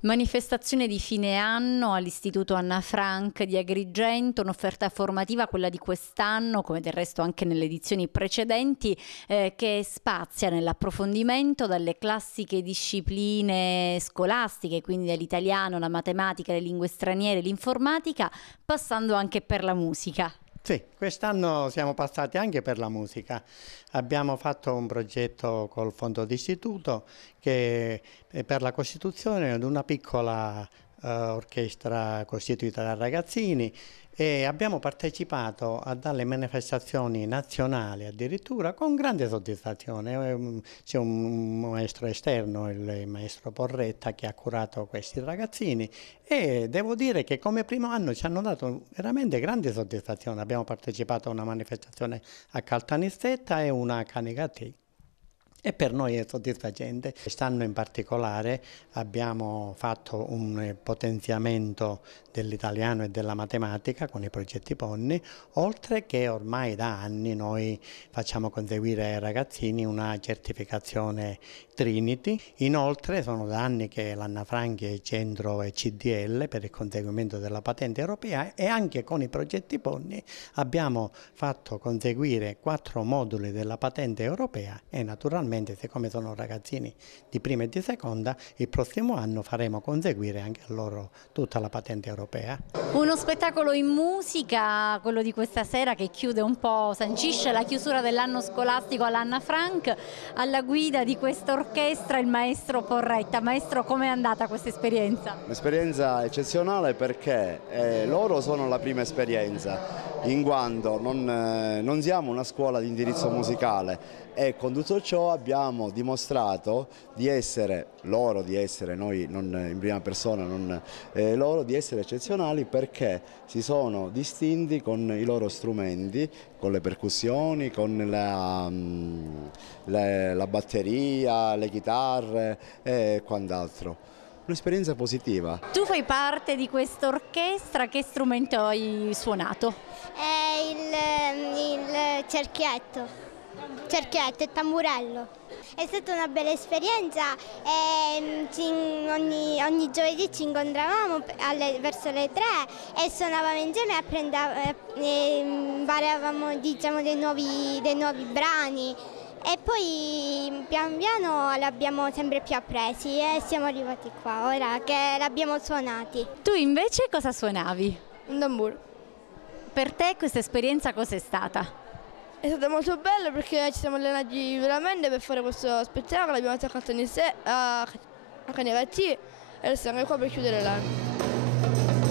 Manifestazione di fine anno all'Istituto Anna Frank di Agrigento, un'offerta formativa, quella di quest'anno, come del resto anche nelle edizioni precedenti, che spazia nell'approfondimento dalle classiche discipline scolastiche, quindi dall'italiano, la matematica, le lingue straniere, l'informatica, passando anche per la musica. Sì, quest'anno siamo passati anche per la musica. Abbiamo fatto un progetto col fondo d'istituto che è per la costituzione di una piccola orchestra costituita da ragazzini e abbiamo partecipato a dalle manifestazioni nazionali addirittura con grande soddisfazione. C'è un maestro esterno, il maestro Porretta, che ha curato questi ragazzini e devo dire che come primo anno ci hanno dato veramente grande soddisfazione. Abbiamo partecipato a una manifestazione a Caltanissetta e una a Canigatì. E per noi è soddisfacente. Quest'anno in particolare abbiamo fatto un potenziamento dell'italiano e della matematica con i progetti Ponni, oltre che ormai da anni noi facciamo conseguire ai ragazzini una certificazione Trinity. Inoltre sono da anni che l'Anna Frank è centro CDL per il conseguimento della patente europea e anche con i progetti Ponni abbiamo fatto conseguire 4 moduli della patente europea e naturalmente, siccome sono ragazzini di prima e di seconda, il prossimo anno faremo conseguire anche a loro tutta la patente europea. Uno spettacolo in musica, quello di questa sera, che chiude un po', sancisce la chiusura dell'anno scolastico all'Anna Frank, alla guida di questa orchestra il maestro Porretta. Maestro, com'è andata questa esperienza? Un'esperienza eccezionale perché loro sono la prima esperienza, in quanto non siamo una scuola di indirizzo musicale e con tutto ciò abbiamo dimostrato di essere, noi non in prima persona, loro di essere eccezionali perché si sono distinti con i loro strumenti, con le percussioni, con la batteria, le chitarre e quant'altro. Un'esperienza positiva. Tu fai parte di questa orchestra, che strumento hai suonato? È il cerchietto e tamburello. È stata una bella esperienza e ogni giovedì ci incontravamo verso le 3 e suonavamo insieme e imparavamo, diciamo, dei nuovi brani. E poi pian piano li abbiamo sempre più appresi e siamo arrivati qua, ora che l'abbiamo suonati. Tu invece cosa suonavi? Un tamburo. Per te questa esperienza cos'è stata? È stata molto bella perché ci siamo allenati veramente per fare questo spettacolo, abbiamo attaccato a Canigatì e siamo qua per chiudere l'anno.